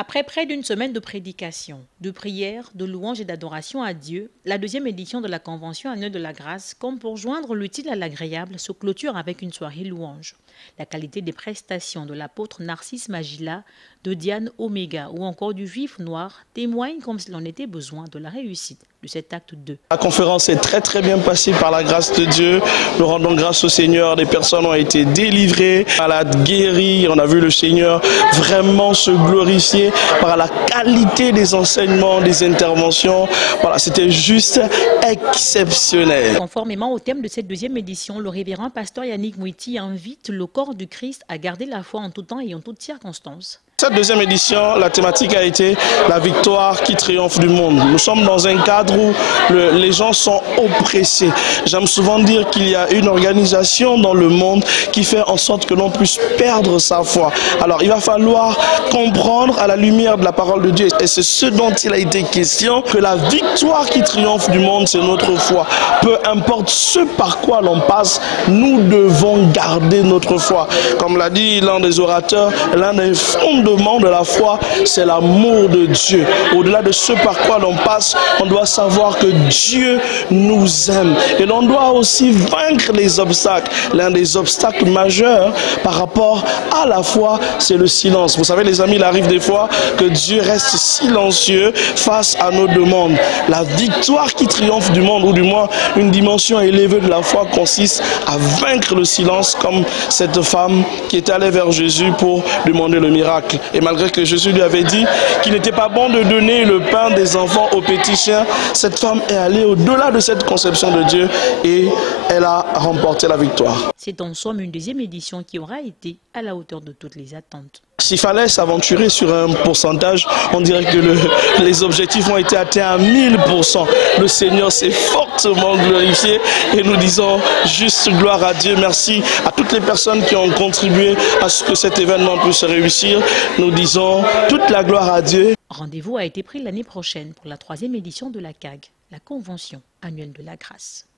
Après près d'une semaine de prédication, de prières, de louanges et d'adoration à Dieu, la deuxième édition de la Convention annuelle de la grâce, comme pour joindre l'utile à l'agréable, se clôture avec une soirée louange. La qualité des prestations de l'apôtre Narcisse Magila, de Diane Omega ou encore du Juif Noir témoignent comme s'il en était besoin de la réussite de cet acte 2. La conférence est très bien passée par la grâce de Dieu. Nous rendons grâce au Seigneur. Des personnes ont été délivrées, malades guéries. On a vu le Seigneur vraiment se glorifier par la qualité des enseignements, des interventions. Voilà, c'était juste exceptionnel. Conformément au thème de cette deuxième édition, le révérend pasteur Yannick Mouiti invite le corps du Christ à garder la foi en tout temps et en toutes circonstances. Cette deuxième édition, la thématique a été la victoire qui triomphe du monde. Nous sommes dans un cadre où les gens sont oppressés. J'aime souvent dire qu'il y a une organisation dans le monde qui fait en sorte que l'on puisse perdre sa foi. Alors il va falloir comprendre à la lumière de la parole de Dieu, et c'est ce dont il a été question, que la victoire qui triomphe du monde, c'est notre foi. Peu importe ce par quoi l'on passe, nous devons garder notre foi. Comme l'a dit l'un des orateurs, l'un des fondements de la foi, c'est l'amour de Dieu. Au-delà de ce par quoi l'on passe, on doit savoir que Dieu nous aime. Et l'on doit aussi vaincre les obstacles. L'un des obstacles majeurs par rapport à la foi, c'est le silence. Vous savez les amis, il arrive des fois que Dieu reste silencieux face à nos demandes. La victoire qui triomphe du monde, ou du moins une dimension élevée de la foi, consiste à vaincre le silence, comme cette femme qui était allée vers Jésus pour demander le miracle. Et malgré que Jésus lui avait dit qu'il n'était pas bon de donner le pain des enfants aux petits chiens, cette femme est allée au-delà de cette conception de Dieu et elle a remporté la victoire. C'est en somme une deuxième édition qui aura été à la hauteur de toutes les attentes. S'il fallait s'aventurer sur un pourcentage, on dirait que les objectifs ont été atteints à 1000%. Le Seigneur s'est fortement glorifié et nous disons juste gloire à Dieu. Merci à toutes les personnes qui ont contribué à ce que cet événement puisse réussir. Nous disons toute la gloire à Dieu. Rendez-vous a été pris l'année prochaine pour la 3e édition de la CAG, la Convention annuelle de la grâce.